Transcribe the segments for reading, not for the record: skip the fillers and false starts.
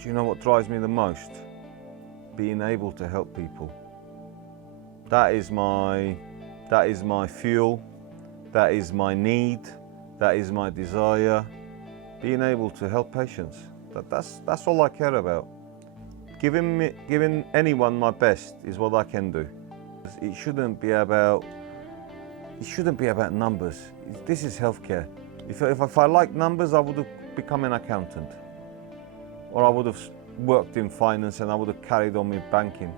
do you know what drives me the most? Being able to help people. That is my fuel, that is my need, that is my desire. Being able to help patients. That's all I care about. Giving anyone my best is what I can do. It shouldn't be about numbers. This is healthcare. If I like numbers, I would have become an accountant. Or I would have worked in finance and I would have carried on with banking.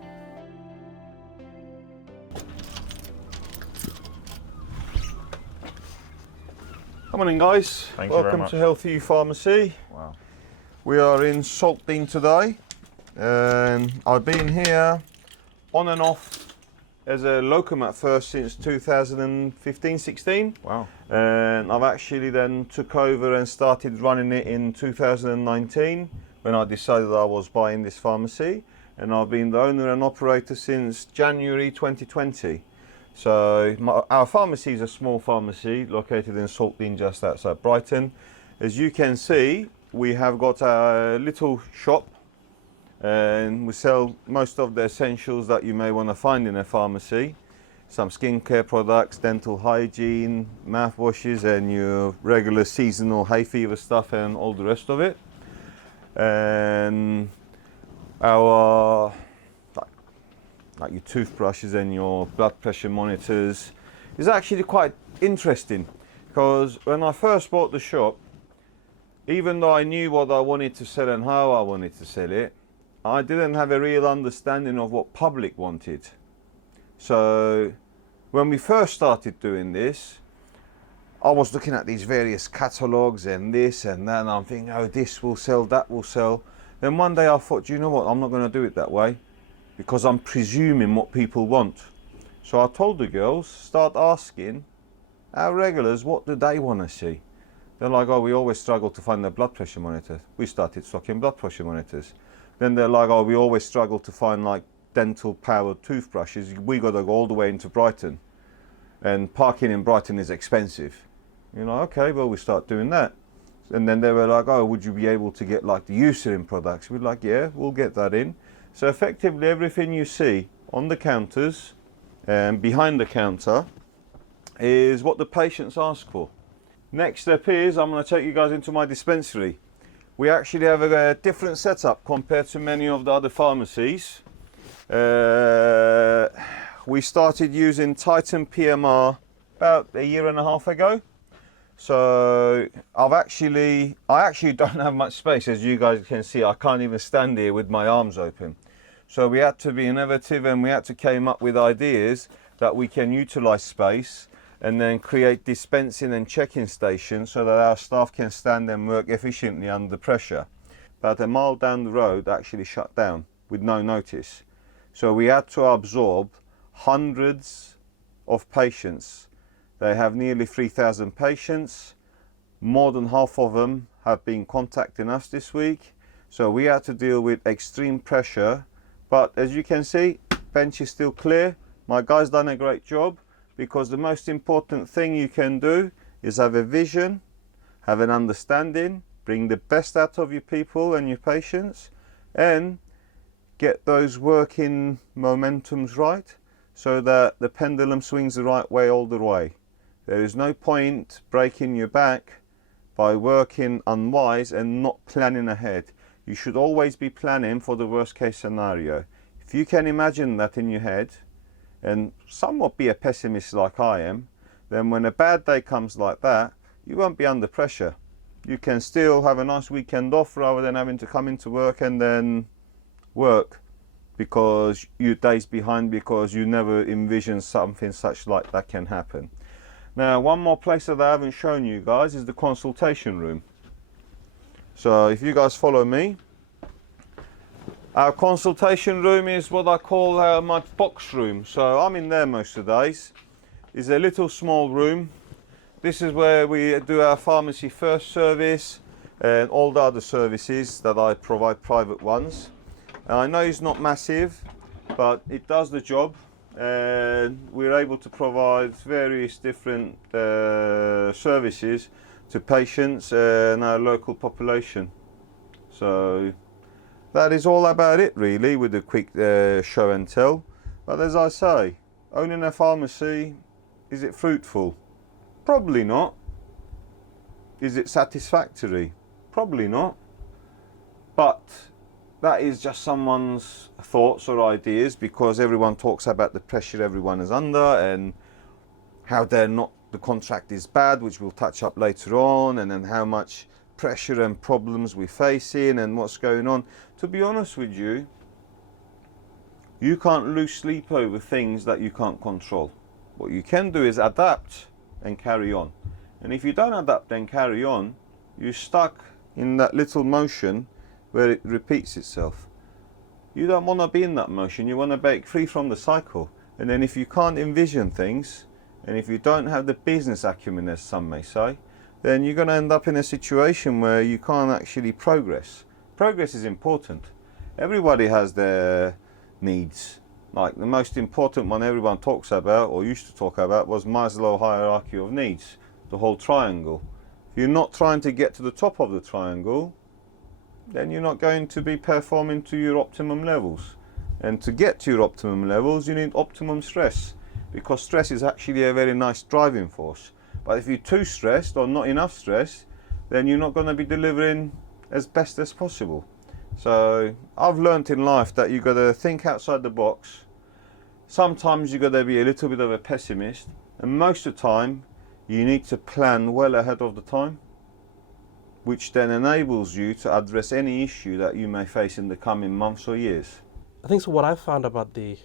Come on in, guys. Thank you very Welcome much. to Healthy Pharmacy. Wow. We are in Saltdean today, and I've been here on and off as a locum at first since 2015-16. Wow. And I've actually then took over and started running it in 2019 when I decided I was buying this pharmacy, and I've been the owner and operator since January 2020. So our pharmacy is a small pharmacy located in Saltdean just outside Brighton. As you can see, we have got a little shop and we sell most of the essentials that you may want to find in a pharmacy. Some skincare products, dental hygiene, mouthwashes, and your regular seasonal hay fever stuff and all the rest of it. And our like your toothbrushes and your blood pressure monitors is actually quite interesting, because when I first bought the shop, even though I knew what I wanted to sell and how I wanted to sell it, I didn't have a real understanding of what public wanted. So when we first started doing this, I was looking at these various catalogues and this and that, and I'm thinking, oh, this will sell, that will sell. Then one day I thought, do you know what, I'm not going to do it that way, because I'm presuming what people want. So I told the girls, start asking our regulars, what do they want to see? They're like, oh, we always struggle to find a blood pressure monitor. We started stocking blood pressure monitors. Then they're like, oh, we always struggle to find like dental powered toothbrushes. We got to go all the way into Brighton, and parking in Brighton is expensive. You're like, okay, well, we start doing that. And then they were like, oh, would you be able to get like the Eucerin products? We're like, yeah, we'll get that in. So effectively everything you see on the counters and behind the counter is what the patients ask for. Next step is I'm going to take you guys into my dispensary. We actually have a different setup compared to many of the other pharmacies. We started using Titan PMR about a year and a half ago. So I actually don't have much space, as you guys can see. I can't even stand here with my arms open. So we had to be innovative, and we had to came up with ideas that we can utilize space and then create dispensing and check-in stations so that our staff can stand and work efficiently under pressure. But a mile down the road actually shut down with no notice. So we had to absorb hundreds of patients. They have nearly 3,000 patients. More than half of them have been contacting us this week. So we had to deal with extreme pressure. But as you can see, bench is still clear. My guy's done a great job, because the most important thing you can do is have a vision, have an understanding, bring the best out of your people and your patients, and get those working momentums right so that the pendulum swings the right way all the way. There is no point breaking your back by working unwise and not planning ahead. You should always be planning for the worst case scenario. If you can imagine that in your head and somewhat be a pessimist like I am, then when a bad day comes like that, you won't be under pressure. You can still have a nice weekend off rather than having to come into work and then work because your day's behind, because you never envisioned something such like that can happen. Now, one more place that I haven't shown you guys is the consultation room. So if you guys follow me, our consultation room is what I call my box room. So I'm in there most of the days. It's a little small room. This is where we do our pharmacy first service and all the other services that I provide, private ones. And I know it's not massive, but it does the job. And we're able to provide various different services to patients and our local population. So that is all about it really, with a quick show and tell. But as I say, owning a pharmacy, is it fruitful? Probably not. Is it satisfactory? Probably not. But that is just someone's thoughts or ideas, because everyone talks about the pressure everyone is under and how the contract is bad, which we'll touch up later on, and then how much pressure and problems we're facing and what's going on. To be honest with you, you can't lose sleep over things that you can't control. What you can do is adapt and carry on. And if you don't adapt and carry on, you're stuck in that little motion where it repeats itself. You don't want to be in that motion. You want to break free from the cycle. And then if you can't envision things, and if you don't have the business acumen, as some may say, then you're going to end up in a situation where you can't actually progress. Progress is important. Everybody has their needs. Like the most important one everyone talks about, or used to talk about, was Maslow's hierarchy of needs, the whole triangle. If you're not trying to get to the top of the triangle, then you're not going to be performing to your optimum levels. And to get to your optimum levels, you need optimum stress, because stress is actually a very nice driving force. But if you're too stressed or not enough stress, then you're not going to be delivering as best as possible. So I've learned in life that you've got to think outside the box. Sometimes you've got to be a little bit of a pessimist, and most of the time you need to plan well ahead of the time, which then enables you to address any issue that you may face in the coming months or years. I think so. What I've found about the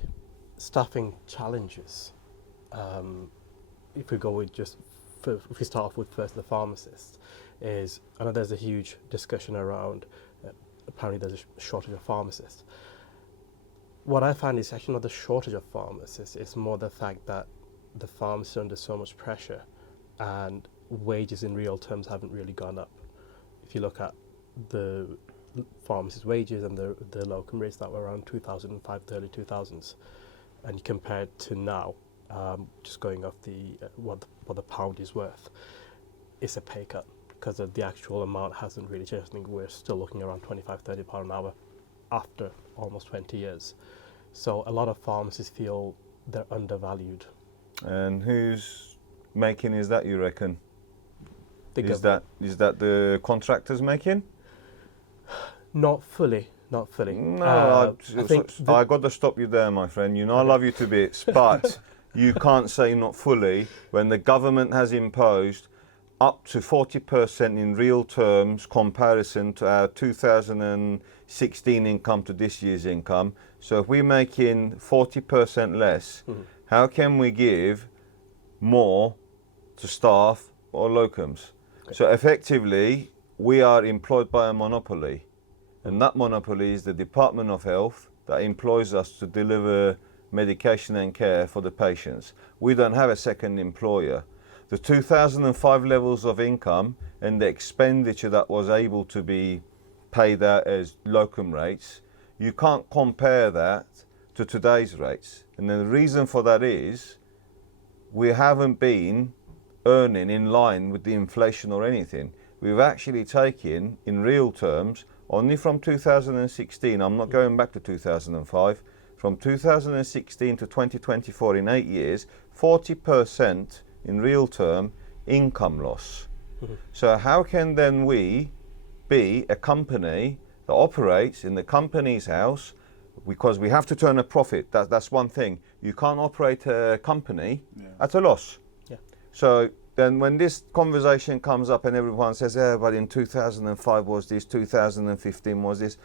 staffing challenges, if we go with if we start off with first the pharmacist, is I know there's a huge discussion around apparently there's a shortage of pharmacists. What I find is actually not the shortage of pharmacists, it's more the fact that the pharmacists are under so much pressure and wages in real terms haven't really gone up. If you look at the pharmacist wages and the locum rates that were around 2005, early 2000s, and you compare it to now, just going off the what the pound is worth, it's a pay cut because the actual amount hasn't really changed. I think we're still looking around 25, 30 pound an hour after almost 20 years. So a lot of pharmacists feel they're undervalued. And who's making is that, you reckon? Is that the contractors making? Not fully. No, I got to stop you there, my friend. You know, I love you to bits, but you can't say not fully when the government has imposed up to 40% in real terms comparison to our 2016 income to this year's income. So if we're making 40% less, how can we give more to staff or locums? Okay. So effectively, we are employed by a monopoly. And that monopoly is the Department of Health that employs us to deliver medication and care for the patients. We don't have a second employer. The 2005 levels of income and the expenditure that was able to be paid out as locum rates, you can't compare that to today's rates. And the reason for that is we haven't been earning in line with the inflation or anything. We've actually taken, in real terms, only from 2016, I'm not going back to 2005, from 2016 to 2024 in 8 years, 40% in real term income loss. So how can then we be a company that operates in the company's house, because we have to turn a profit, that's one thing. You can't operate a company at a loss. Yeah. So then when this conversation comes up and everyone says, yeah, but in 2005 was this, 2015 was this,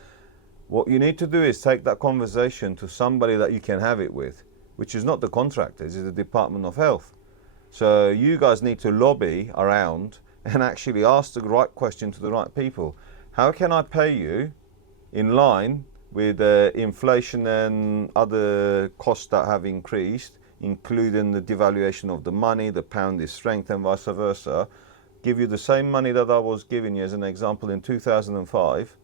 what you need to do is take that conversation to somebody that you can have it with, which is not the contractors, it's the Department of Health. So you guys need to lobby around and actually ask the right question to the right people. How can I pay you in line with inflation and other costs that have increased, including the devaluation of the money, the pound is strength and vice versa, give you the same money that I was giving you as an example in 2005,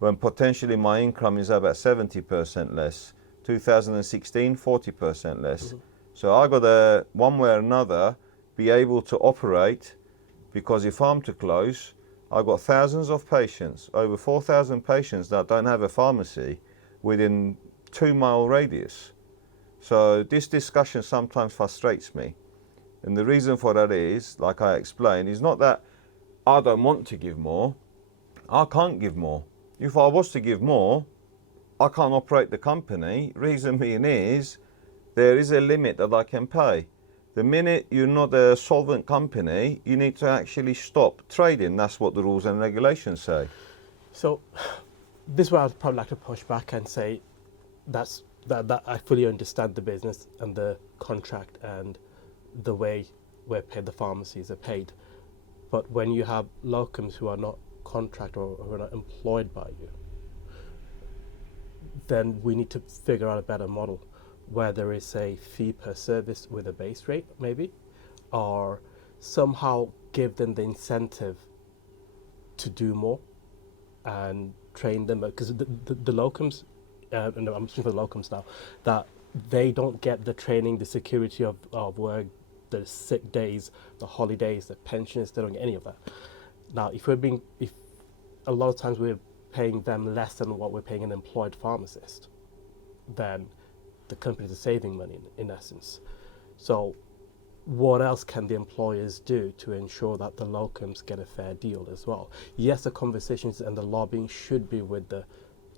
when potentially my income is about 70% less, 2016, 40% less. So I got to, one way or another, be able to operate, because if I'm to close, I've got thousands of patients, over 4,000 patients that don't have a pharmacy within 2-mile radius. So this discussion sometimes frustrates me. And the reason for that is, like I explained, is not that I don't want to give more. I can't give more. If I was to give more, I can't operate the company. Reason being is, there is a limit that I can pay. The minute you're not a solvent company, you need to actually stop trading. That's what the rules and regulations say. So this is where I'd probably like to push back and say that I fully understand the business and the contract and the way we're paid, the pharmacies are paid. But when you have locums who are not contract or who are not employed by you, then we need to figure out a better model where there is a fee per service with a base rate, maybe, or somehow give them the incentive to do more and train them, because the locums, and I'm speaking for the locums now, that they don't get the training, the security of work, the sick days, the holidays, the pensions, they don't get any of that. Now, if a lot of times we're paying them less than what we're paying an employed pharmacist, then the companies are saving money in essence. So what else can the employers do to ensure that the locums get a fair deal as well? Yes, the conversations and the lobbying should be with the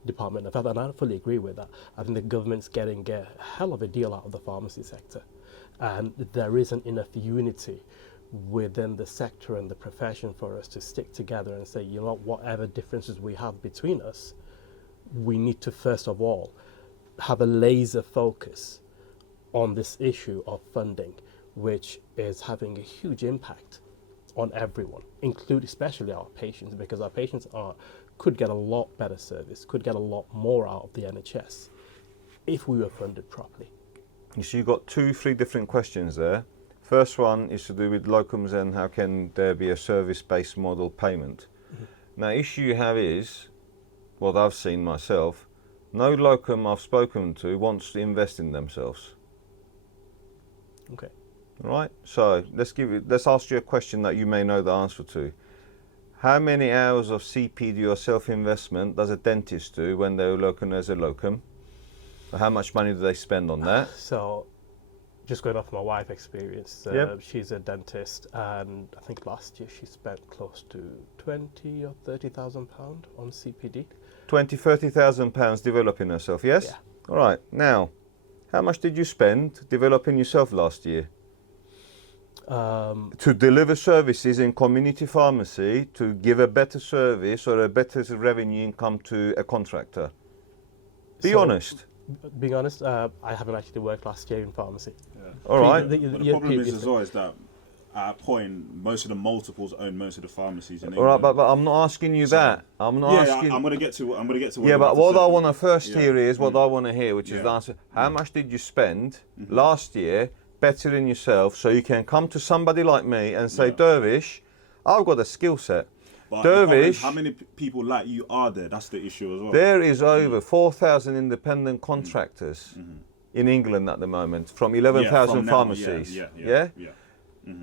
Department of Health, and I fully agree with that. I think the government's getting a hell of a deal out of the pharmacy sector, and there isn't enough unity within the sector and the profession for us to stick together and say, you know, whatever differences we have between us, we need to first of all have a laser focus on this issue of funding, which is having a huge impact on everyone, including especially our patients, because our patients could get a lot better service, could get a lot more out of the NHS if we were funded properly. So you've got 3 different questions there. First one is to do with locums and how can there be a service-based model payment. Mm-hmm. Now, issue you have is, what I've seen myself, no locum I've spoken to wants to invest in themselves. Okay. Right? So let's ask you a question that you may know the answer to. How many hours of CPD or self-investment does a dentist do when they're locum as a locum? How much money do they spend on that? So, just going off my wife's experience, Yep. she's a dentist, and I think last year she spent close to £20,000 or £30,000 on CPD. 20,000-30,000 pounds developing herself, yes? Yeah. All right. Now, how much did you spend developing yourself last year? To deliver services in community pharmacy, to give a better service or a better revenue income to a contractor. Be honest. Being honest, I haven't actually worked last year in pharmacy. Yeah. All right. But the problem is as well is that at a point, most of the multiples own most of the pharmacies in England. All right, but I'm not asking you that. I'm not asking. I'm going to get to. I'm going to get to. Yeah, but what I want to first hear is what I want to hear, which is the answer. How much did you spend last year bettering yourself so you can come to somebody like me and say, Dervis, I've got a skill set. But Dervis, how many people like you are there? That's the issue as well. There is over 4,000 independent contractors in England at the moment from 11,000 pharmacies. Yeah.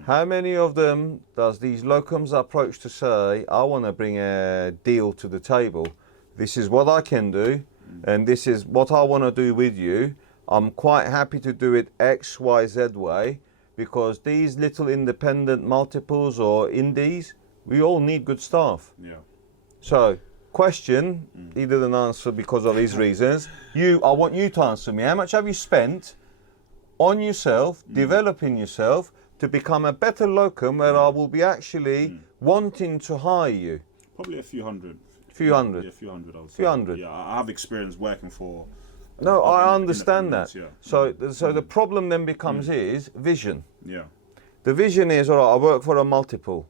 How many of them does these locums approach to say, I want to bring a deal to the table? This is what I can do, and this is what I want to do with you. I'm quite happy to do it X, Y, Z way, because these little independent multiples or indies, we all need good staff. Yeah. So, question, he didn't answer because of his reasons. I want you to answer me. How much have you spent on yourself, developing yourself, to become a better locum where I will be actually wanting to hire you? Probably a few hundred. Few hundred? Yeah, a few hundred, I would say. Few hundred? Yeah, I have experience working for... No, I understand that. Yeah. So the problem then becomes is vision. Yeah. The vision is, all right, I work for a multiple.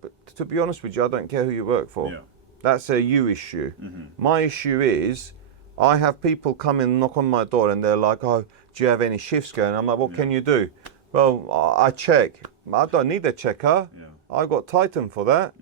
But to be honest with you, I don't care who you work for. Yeah. That's a you issue. My issue is, I have people come and knock on my door and they're like, oh, do you have any shifts going? I'm like, what can you do? Well, I check. I don't need a checker. Yeah. I got Titan for that.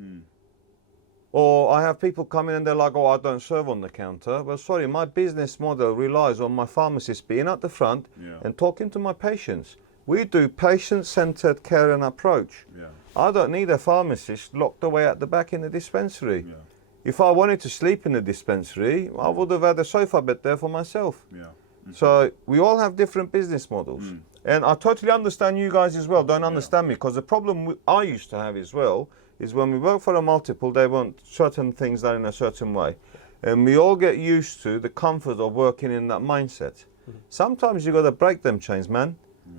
Or I have people come in and they're like, oh, I don't serve on the counter. Well, sorry, my business model relies on my pharmacist being at the front and talking to my patients. We do patient-centered care and approach. Yeah. I don't need a pharmacist locked away at the back in the dispensary. Yeah. If I wanted to sleep in the dispensary, I would have had a sofa bed there for myself. Yeah. So we all have different business models. And I totally understand you guys as well. Don't understand me, because the problem I used to have as well is when we work for a multiple, they want certain things done in a certain way. And we all get used to the comfort of working in that mindset. Sometimes you got to break them chains, man.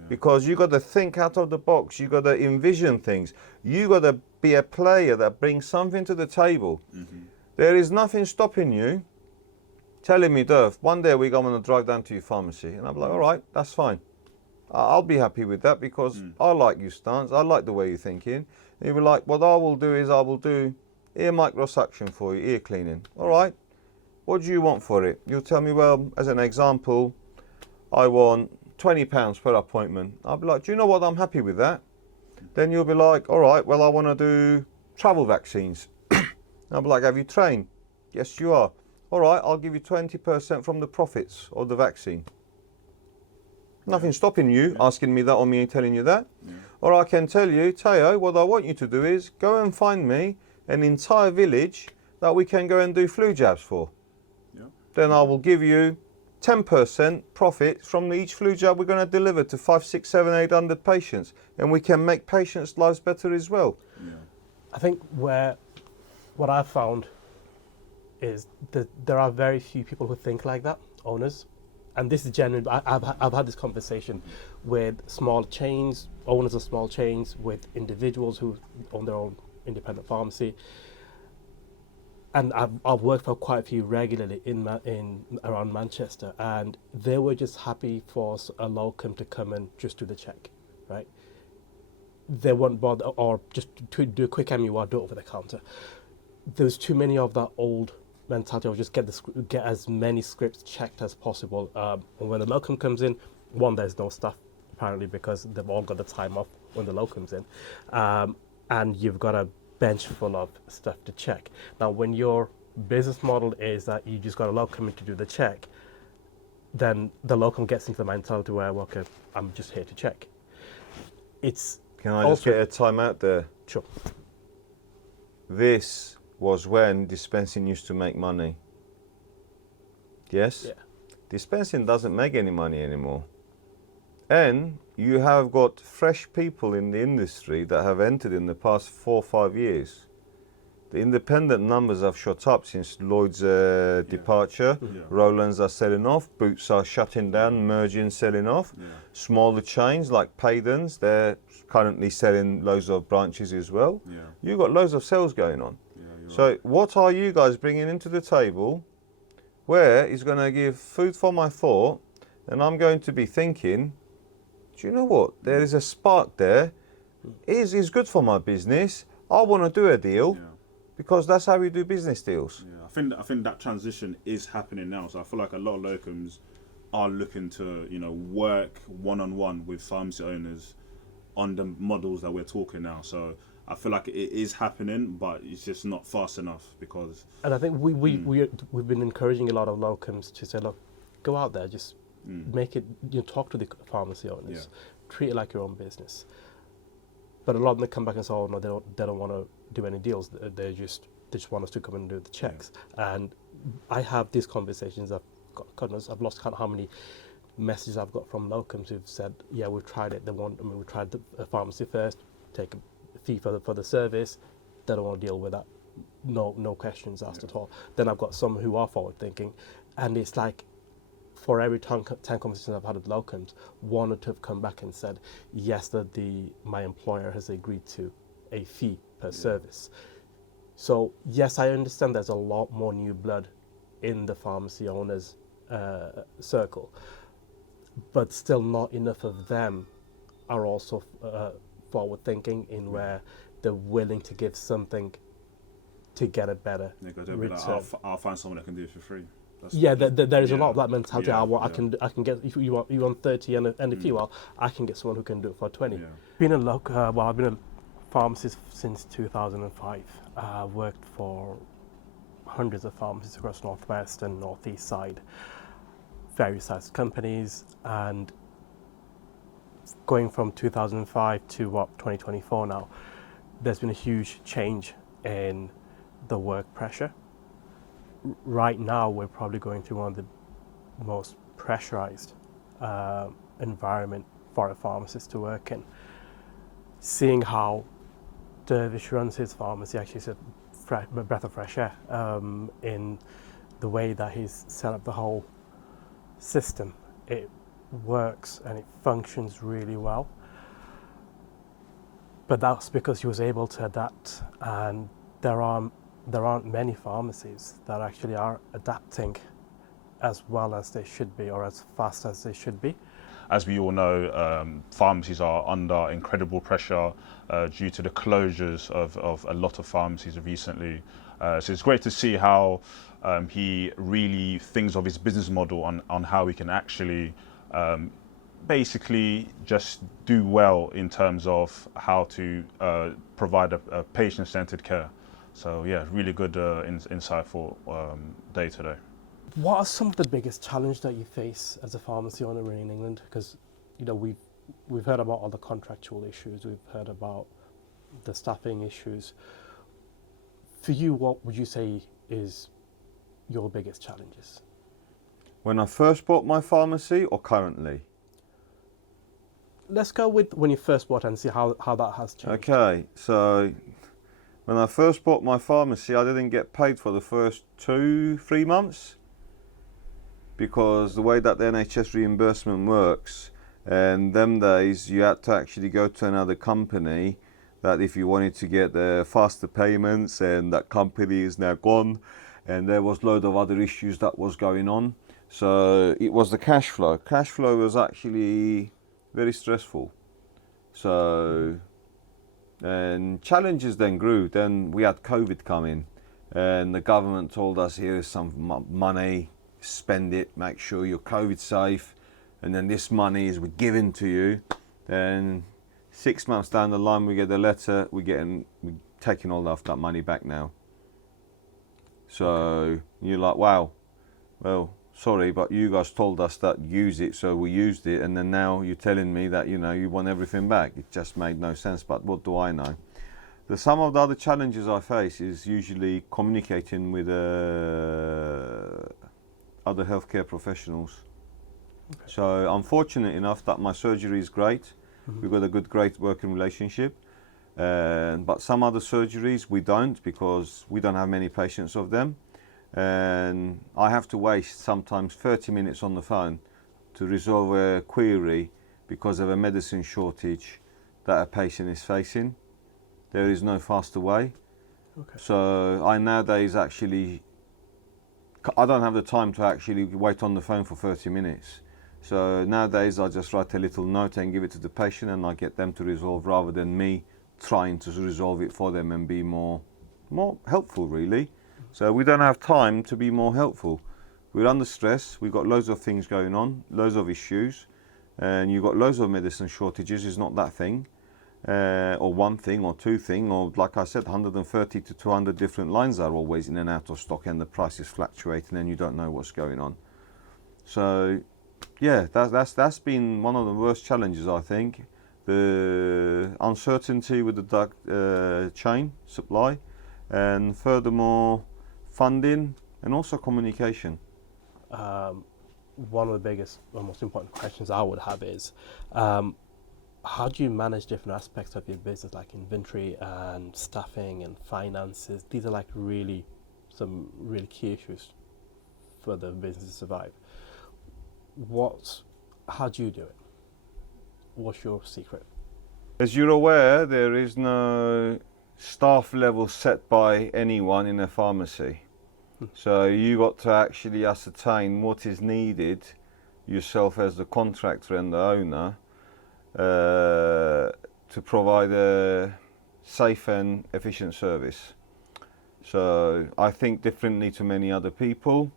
Because you got to think out of the box. You got to envision things. You got to be a player that brings something to the table. There is nothing stopping you telling me, Derv, one day we're going to drive down to your pharmacy. And I'm like, all right, that's fine. I'll be happy with that, because I like your stance. I like the way you're thinking. And you'll be like, what I will do is I will do ear microsuction for you, ear cleaning. All right. What do you want for it? You'll tell me, well, as an example, I want £20 per appointment. I'll be like, do you know what? I'm happy with that. Then you'll be like, all right, well, I want to do travel vaccines. I'll be like, have you trained? Yes, you are. All right, I'll give you 20% from the profits of the vaccine. Nothing stopping you asking me that or me telling you that. Or I can tell you, Teo, what I want you to do is go and find me an entire village that we can go and do flu jabs for. Then I will give you 10% profit from each flu jab we're going to deliver to 5, 6, 7, 800 patients. And we can make patients' lives better as well. I think what I've found is that there are very few people who think like that, owners. And this is genuine. I've had this conversation with small chains, owners of small chains, with individuals who own their own independent pharmacy. And I've worked for quite a few regularly in around Manchester, and they were just happy for a locum to come and just do the check, right? They weren't bothered, or just to do a quick MUR, do it over the counter. There's too many of that old mentality of just get as many scripts checked as possible. And when the locum comes in, one, there's no staff apparently, because they've all got the time off when the locum's in, and you've got a bench full of stuff to check. Now, when your business model is that you just got a locum in to do the check, then the locum gets into the mentality where, well, okay, I'm just here to check. It's Can I just get a time out there? Sure. This was when dispensing used to make money. Yes? Yeah. Dispensing doesn't make any money anymore. And you have got fresh people in the industry that have entered in the past 4 or 5 years. The independent numbers have shot up since Lloyd's departure. Roland's are selling off, Boots are shutting down, merging, selling off. Smaller chains like Paydens, they're currently selling loads of branches as well. You've got loads of sales going on. So what are you guys bringing into the table where is going to give food for my thought, and I'm going to be thinking, do you know what? There is a spark there. It is good for my business. I want to do a deal because that's how we do business deals. I think that transition is happening now. So I feel like a lot of locums are looking to, work one-on-one with pharmacy owners on the models that we're talking now. So I feel like it is happening, but it's just not fast enough because. And I think we've been encouraging a lot of locums to say, look, go out there, just make it. Talk to the pharmacy owners, treat it like your own business. But a lot of them come back and say, oh no, they don't want to do any deals. They just want us to come and do the checks. And I have these conversations. I've lost count how many messages I've got from locums who've said, yeah, we've tried it. We tried the pharmacy first, take a fee for the service. They don't want to deal with that. No questions asked at all. Then I've got some who are forward thinking, and it's like, for every 10 conversations I've had with locums, one or two have come back and said, yes, that my employer has agreed to a fee per service. So yes, I understand there's a lot more new blood in the pharmacy owners circle, but still not enough of them are also forward thinking in where they're willing to give something to get a better return. I'll find someone that can do it for free. There is a lot of that mentality. I can get, if you want 30 and a fee, well, I can get someone who can do it for 20. I've been a pharmacist since 2005. Worked for hundreds of pharmacies across Northwest and Northeast side, various sized companies, and going from 2005 to 2024 now, there's been a huge change in the work pressure. Right now, we're probably going through one of the most pressurized environment for a pharmacist to work in. Seeing how Dervis runs his pharmacy actually is a breath of fresh air in the way that he's set up the whole system. It works and it functions really well. But that's because he was able to adapt, and there aren't many pharmacies that actually are adapting as well as they should be, or as fast as they should be. As we all know, pharmacies are under incredible pressure due to the closures of a lot of pharmacies recently. So it's great to see how he really thinks of his business model on how we can actually basically just do well in terms of how to provide a patient-centered care. So yeah, really good, insightful day today. What are some of the biggest challenges that you face as a pharmacy owner in England? Because we've heard about all the contractual issues, we've heard about the staffing issues. For you, what would you say is your biggest challenges? When I first bought my pharmacy or currently? Let's go with when you first bought and see how that has changed. Okay, so when I first bought my pharmacy, I didn't get paid for the first 2-3 months, because the way that the NHS reimbursement works, and them days you had to actually go to another company that if you wanted to get the faster payments, and that company is now gone, and there was load of other issues that was going on. So it was the cash flow. Cash flow was actually very stressful. So, and challenges then grew. Then we had COVID come in, and the government told us, here is some money, spend it, make sure you're COVID safe, and then this money is given to you. Then 6 months down the line, we get a letter, we're taking all of that money back now. So you're like, wow, well, sorry, but you guys told us that use it, so we used it, and then now you're telling me that you want everything back. It just made no sense. But what do I know? Some of the other challenges I face is usually communicating with other healthcare professionals. Okay. So I'm fortunate enough that my surgery is great. Mm-hmm. We've got a great working relationship. But some other surgeries we don't, because we don't have many patients of them. And I have to waste sometimes 30 minutes on the phone to resolve a query because of a medicine shortage that a patient is facing. There is no faster way. Okay. So I nowadays I don't have the time to actually wait on the phone for 30 minutes. So nowadays I just write a little note and give it to the patient, and I get them to resolve rather than me trying to resolve it for them and be more helpful, really. So we don't have time to be more helpful. We're under stress, we've got loads of things going on, loads of issues, and you've got loads of medicine shortages. It's not that thing, or one thing or two thing, or like I said, 130 to 200 different lines are always in and out of stock, and the price is fluctuating and you don't know what's going on. So yeah, that's been one of the worst challenges, I think. The uncertainty with the drug chain supply, and furthermore funding, and also communication. One of the biggest or most important questions I would have is, how do you manage different aspects of your business, like inventory and staffing and finances? These are like some really key issues for the business to survive. How do you do it? What's your secret? As you're aware, there is no staff level set by anyone in a pharmacy. So you got to actually ascertain what is needed yourself as the contractor and the owner to provide a safe and efficient service. So I think differently to many other people,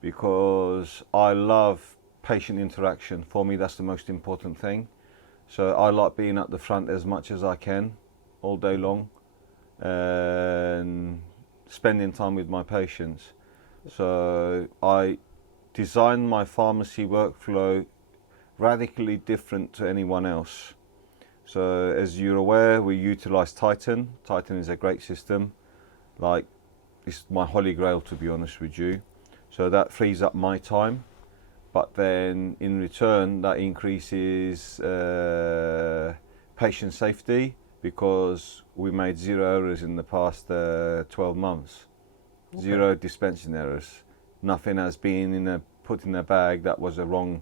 because I love patient interaction. For me, that's the most important thing. So I like being at the front as much as I can all day long, and spending time with my patients. So I designed my pharmacy workflow radically different to anyone else. So as you're aware, we utilize Titan. Titan is a great system. Like, it's my holy grail, to be honest with you. So that frees up my time, but then in return that increases patient safety, because we made 0 errors in the past 12 months. Okay. 0 dispensing errors. Nothing has been put in a bag that was a wrong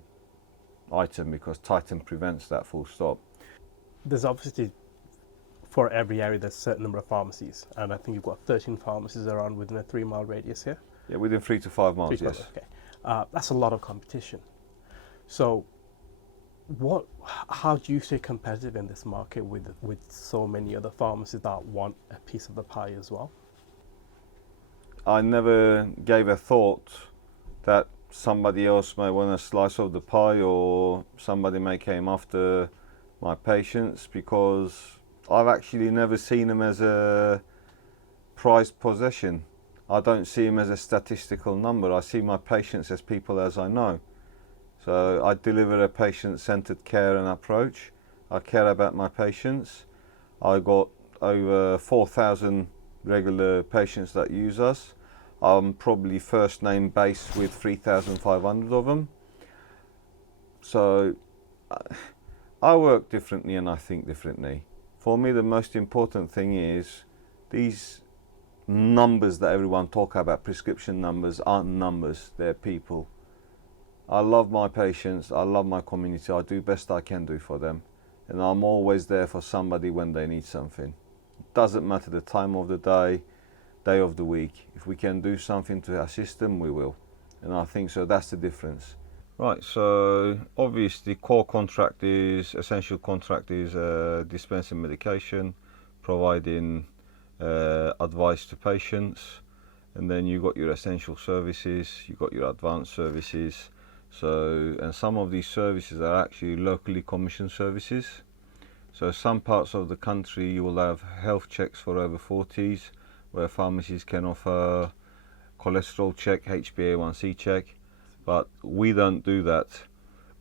item, because Titan prevents that, full stop. There's obviously, for every area, there's a certain number of pharmacies, and I think you've got 13 pharmacies around within a 3-mile radius here. Yeah, within 3 to 5 miles, yes. Okay. That's a lot of competition. So, how do you stay competitive in this market with so many other pharmacies that want a piece of the pie as well? I never gave a thought that somebody else may want a slice of the pie, or somebody may came after my patients, because I've actually never seen them as a prized possession. I don't see them as a statistical number. I see my patients as people as I know. So I deliver a patient-centered care and approach. I care about my patients. I got over 4,000 regular patients that use us. I'm probably first name based with 3,500 of them. So I work differently and I think differently. For me, the most important thing is these numbers that everyone talk about, prescription numbers, aren't numbers, they're people. I love my patients, I love my community, I do best I can do for them, and I'm always there for somebody when they need something. It doesn't matter the time of the day of the week. If we can do something to assist them, we will. And I think so that's the difference. Right, so obviously core contract is, essential contract is dispensing medication, providing advice to patients, and then you got your essential services, you got your advanced services. So, and some of these services are actually locally commissioned services. So some parts of the country you will have health checks for over 40s, where pharmacies can offer cholesterol check, HbA1c check, but we don't do that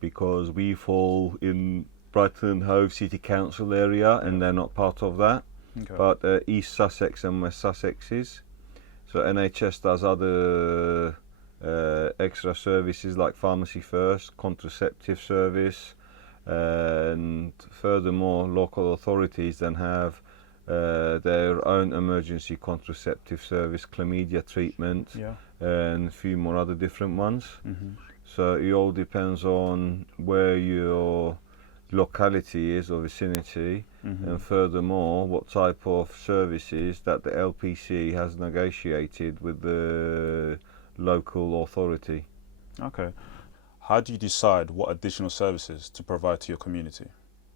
because we fall in Brighton and Hove City Council area, and they're not part of that. Okay. But East Sussex and West Sussex is. So NHS does other extra services like Pharmacy First, contraceptive service, and furthermore local authorities then have their own emergency contraceptive service, chlamydia treatment, Yeah. and a few more other different ones. Mm-hmm. So it all depends on where your locality is or vicinity, Mm-hmm. and furthermore what type of services that the LPC has negotiated with the local authority. Okay. How do you decide what additional services to provide to your community?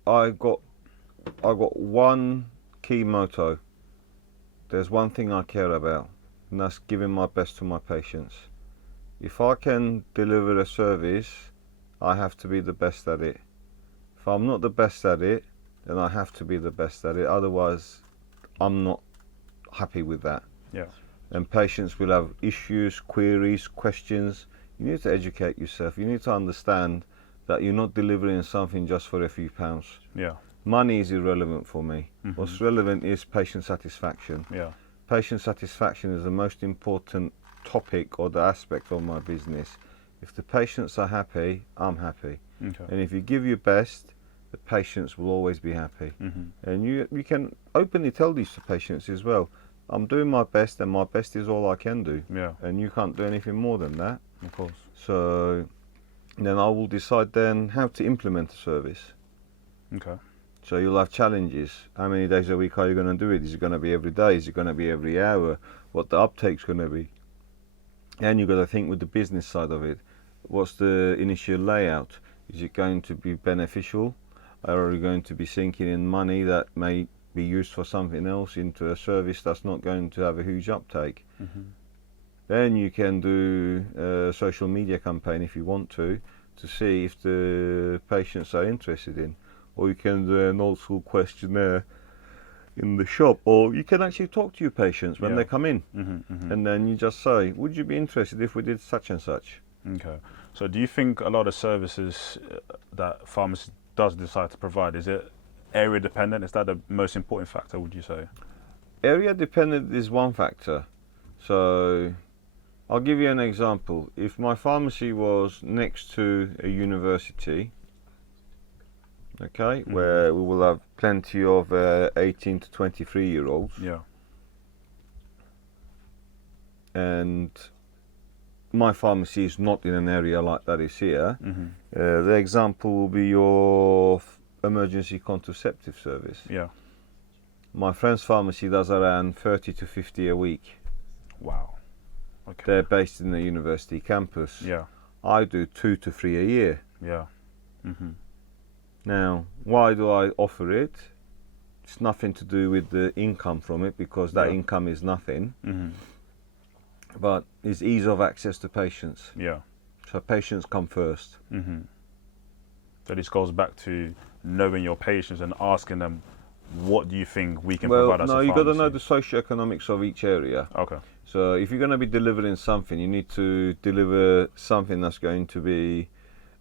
I got one key motto. There's one thing I care about, and that's giving my best to my patients. If I can deliver a service, I have to be the best at it. If I'm not the best at it, then I have to be the best at it. Otherwise, I'm not happy with that. Yeah. And patients will have issues, queries, questions. You need to educate yourself. You need to understand that you're not delivering something just for a few pounds. Yeah. Money is irrelevant for me. Mm-hmm. What's relevant is patient satisfaction. Yeah. Patient satisfaction is the most important topic or the aspect of my business. If the patients are happy, I'm happy. Okay. And if you give your best, the patients will always be happy. Mm-hmm. And you can openly tell these to patients as well. I'm doing my best, and my best is all I can do. Yeah. And you can't do anything more than that. Of course. So then I will decide then how to implement the service. Okay. So you'll have challenges. How many days a week are you going to do it? Is it going to be every day? Is it going to be every hour? What the uptake's going to be? And you've got to think with the business side of it. What's the initial layout? Is it going to be beneficial? Or are you going to be sinking in money that may be used for something else into a service that's not going to have a huge uptake? Mm-hmm. Then you can do a social media campaign if you want to see if the patients are interested in. Or you can do an old school questionnaire in the shop, or you can actually talk to your patients when they come in. Mm-hmm. Mm-hmm. And then you just say, would you be interested if we did such and such? Okay. So do you think a lot of services that pharmacy does decide to provide, is it area dependent? Is that the most important factor, would you say? Area dependent is one factor. So I'll give you an example. If my pharmacy was next to a university, okay, where we will have plenty of 18 to 23-year-olds, Yeah. and my pharmacy is not in an area like that is here, the example will be your emergency contraceptive service. Yeah. My friend's pharmacy does around 30 to 50 a week. Wow. Okay. They're based in the university campus. Yeah. I do 2 to 3 a year. Yeah. Now, why do I offer it? It's nothing to do with the income from it, because that Yeah. income is nothing. But it's ease of access to patients. Yeah. So patients come first. So this goes back to knowing your patients and asking them, what do you think we can Well, provide as a no, pharmacy? you've got to know the socioeconomics of each area. Okay. So if you're going to be delivering something, you need to deliver something that's going to be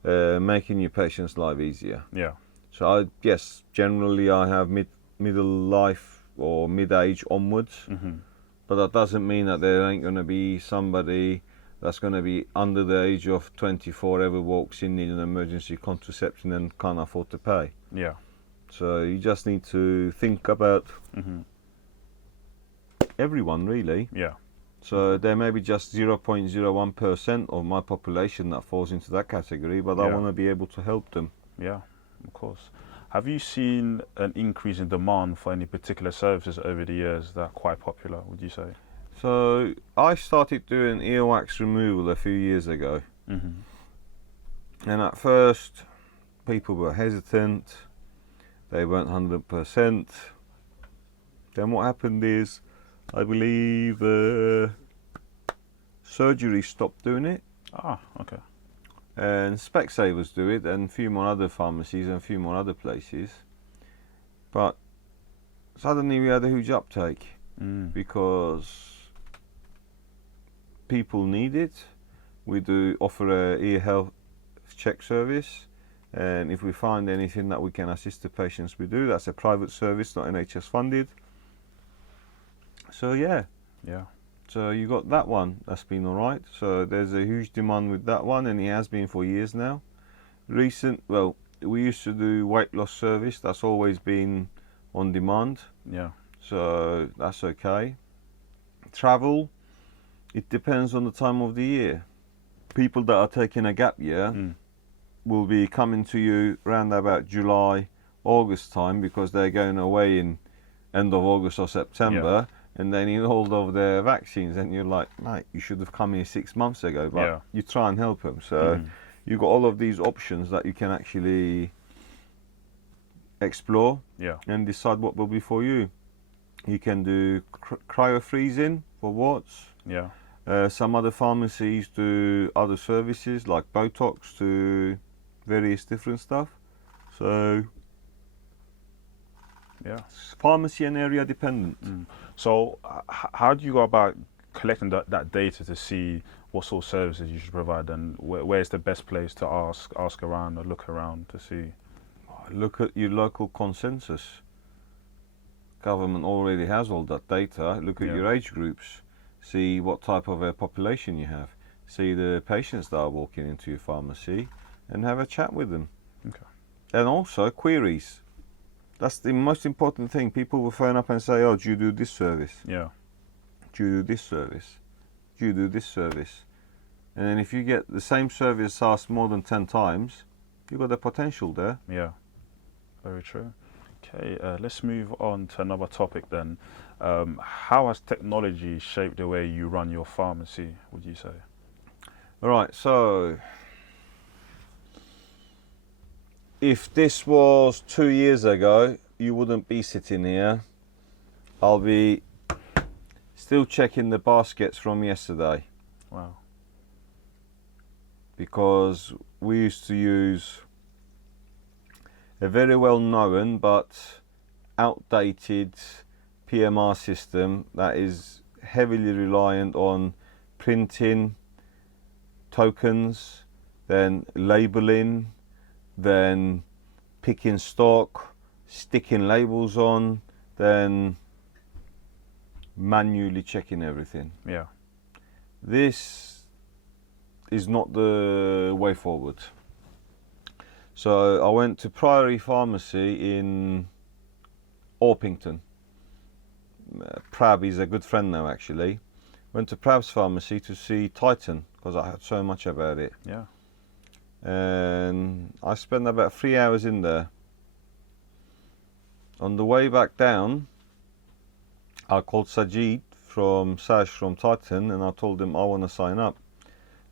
making your patient's life easier. Yeah. So yes, generally I have middle life or mid-age onwards, but that doesn't mean that there ain't going to be somebody that's going to be under the age of 24 ever walks in needing emergency contraception and can't afford to pay. Yeah. So you just need to think about everyone, really. Yeah. So there may be just 0.01% of my population that falls into that category, but I Yeah. want to be able to help them. Yeah, of course. Have you seen an increase in demand for any particular services over the years that are quite popular, would you say? So I started doing earwax removal a few years ago. And at first people were hesitant, they weren't 100%. Then what happened is, I believe surgery stopped doing it, Ah, okay. and Specsavers do it, and a few more other pharmacies and a few more other places. But suddenly we had a huge uptake because people need it. We do offer a ear health check service, and if we find anything that we can assist the patients, we do. That's a private service, not NHS funded. So yeah, Yeah. so you got that one, that's been alright. So there's a huge demand with that one, and it has been for years now. Well, we used to do weight loss service, that's always been on demand, Yeah. so that's okay. Travel, it depends on the time of the year. People that are taking a gap year will be coming to you around about July, August time, because they're going away in end of August or September, and they need hold of their vaccines, and you're like, mate, you should have come here 6 months ago, but you try and help them. So you've got all of these options that you can actually explore and decide what will be for you. You can do cryo freezing for warts. Yeah. Some other pharmacies do other services like Botox to various different stuff. So Yeah. pharmacy and area dependent. So how do you go about collecting that data to see what sort of services you should provide, and where's the best place to ask around or look around to see? Look at your local consensus. Government already has all that data. Look at your age groups. See what type of a population you have. See the patients that are walking into your pharmacy and have a chat with them. Okay. And also queries. That's the most important thing. People will phone up and say, oh, do you do this service? Yeah. Do you do this service? Do you do this service? And then if you get the same service asked more than 10 times, you've got the potential there. Yeah. Very true. Okay, let's move on to another topic then. How has technology shaped the way you run your pharmacy, would you say? All right, so if this was 2 years ago, you wouldn't be sitting here. I'll be still checking the baskets from yesterday, Wow. because we used to use a very well known but outdated PMR system that is heavily reliant on printing tokens, then labeling, then picking stock, sticking labels on, then manually checking everything. Yeah. This is not the way forward. So I went to Priory Pharmacy in Orpington. Prab is a good friend now, actually. Went to Prab's Pharmacy to see Titan because I heard so much about it. Yeah. And I spent about 3 hours in there. On the way back down, I called Sajid from Saj from Titan and I told him I want to sign up.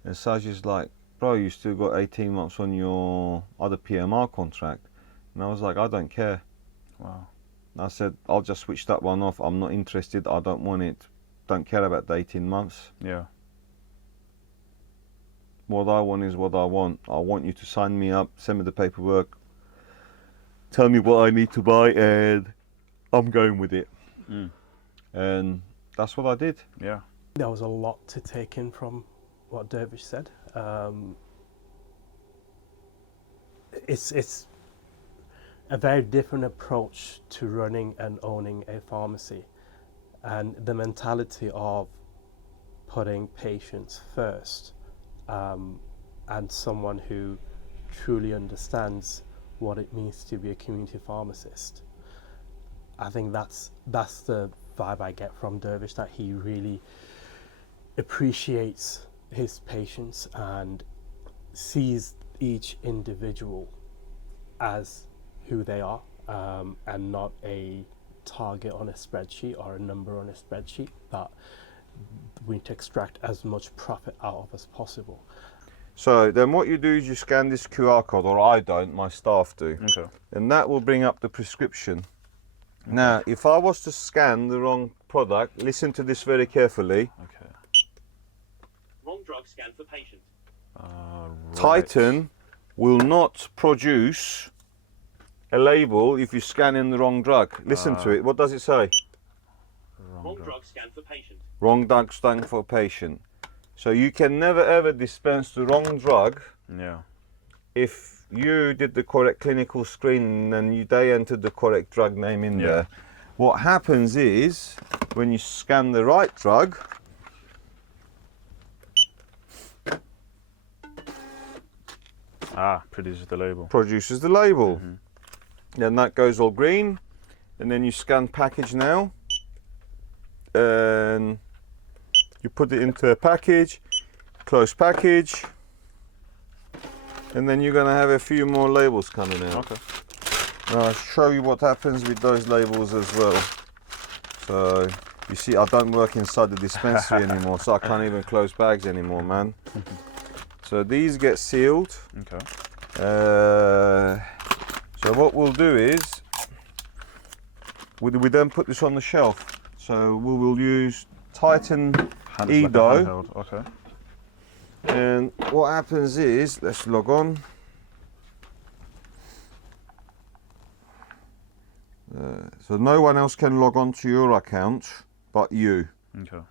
And Saj is like, bro, you still got 18 months on your other PMR contract. And I was like, I don't care. Wow. I said, I'll just switch that one off. I'm not interested. I don't want it. Don't care about the 18 months. Yeah. What I want is what I want. I want you to sign me up, send me the paperwork, tell me what I need to buy, and I'm going with it. And that's what I did. Yeah. There was a lot to take in from what Dervis said. It's a very different approach to running and owning a pharmacy, and the mentality of putting patients first, and someone who truly understands what it means to be a community pharmacist. I think that's the vibe I get from Dervish, that he really appreciates his patients and sees each individual as who they are, and not a target on a spreadsheet or a number on a spreadsheet that we need to extract as much profit out of as possible. So then what you do is you scan this QR code, or I don't, my staff do. Okay. And that will bring up the prescription. Now, if I was to scan the wrong product, listen to this very carefully. Okay. Wrong drug scan for patient. Right. Titan will not produce a label if you scan in the wrong drug. Listen to it. What does it say? Wrong drug scan for patient. Wrong drug scan for patient. So you can never ever dispense the wrong drug Yeah. if you did the correct clinical screening and they entered the correct drug name in there. What happens is when you scan the right drug, Produces the label. produces the label. Then that goes all green, and then you scan package now, and you put it into a package, close package, and then you're going to have a few more labels coming out. Okay. Now I'll show you what happens with those labels as well. So you see, I don't work inside the dispensary anymore, so I can't even close bags anymore, man. So these get sealed. Okay. So what we'll do is we then put this on the shelf. So we will use Titan Edo. Handheld. Okay. And what happens is, let's log on. So no one else can log on to your account but you. Okay.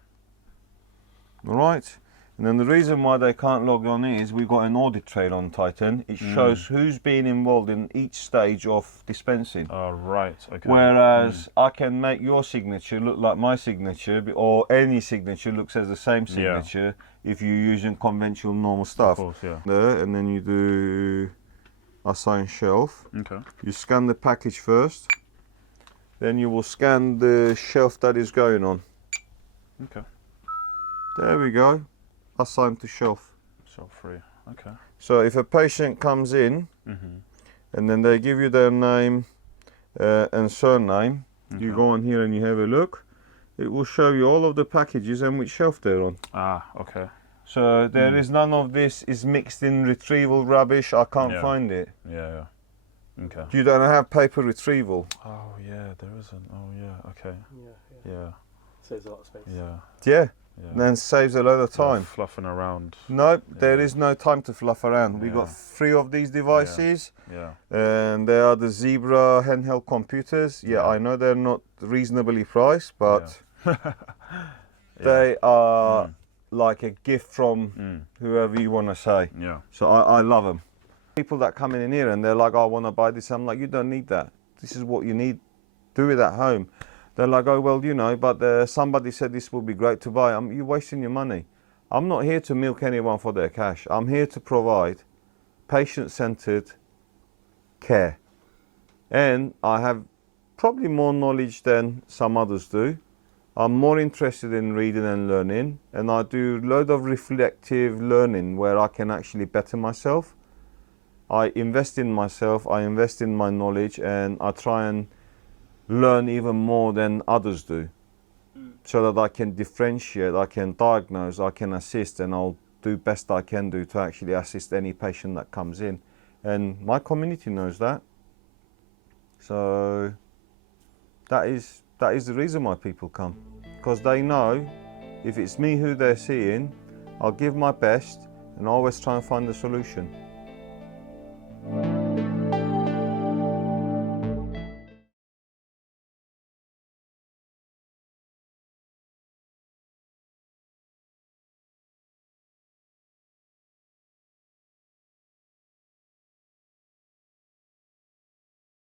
All right. And then the reason why they can't log on is we've got an audit trail on Titan. It shows who's been involved in each stage of dispensing. Right. Okay. Whereas I can make your signature look like my signature, or any signature looks as the same signature if you're using conventional normal stuff. Of course, yeah. There, and then you do assign shelf. Okay. You scan the package first, then you will scan the shelf that is going on. Okay. There we go. Assign to shelf. So free. Okay. So if a patient comes in and then they give you their name and surname, you go on here and you have a look, it will show you all of the packages and which shelf they're on. Okay. So there is none of this is mixed in retrieval rubbish. I can't find it. Yeah. Okay. You don't have paper retrieval. Oh yeah, there isn't. Oh yeah. Okay. Yeah. Saves a lot of space. Yeah. Yeah. Yeah. Then saves a lot of time. Fluffing around. No, there is no time to fluff around. We got 3 of these devices. Yeah. And they are the Zebra handheld computers. Yeah, I know they're not reasonably priced, but they are like a gift from whoever you want to say. Yeah. So I love them. People that come in here and they're like, I want to buy this. I'm like, you don't need that. this is what you need, do it at home. They're like, oh, well, you know, but somebody said this would be great to buy. You're wasting your money. I'm not here to milk anyone for their cash. I'm here to provide patient-centered care. And I have probably more knowledge than some others do. I'm more interested in reading and learning, and I do a load of reflective learning where I can actually better myself. I invest in myself, I invest in my knowledge, and I try and learn even more than others do, so that I can differentiate, I can diagnose, I can assist, and I'll do best I can do to actually assist any patient that comes in. And my community knows that. So that is the reason why people come, because they know if it's me who they're seeing, I'll give my best and always try and find a solution.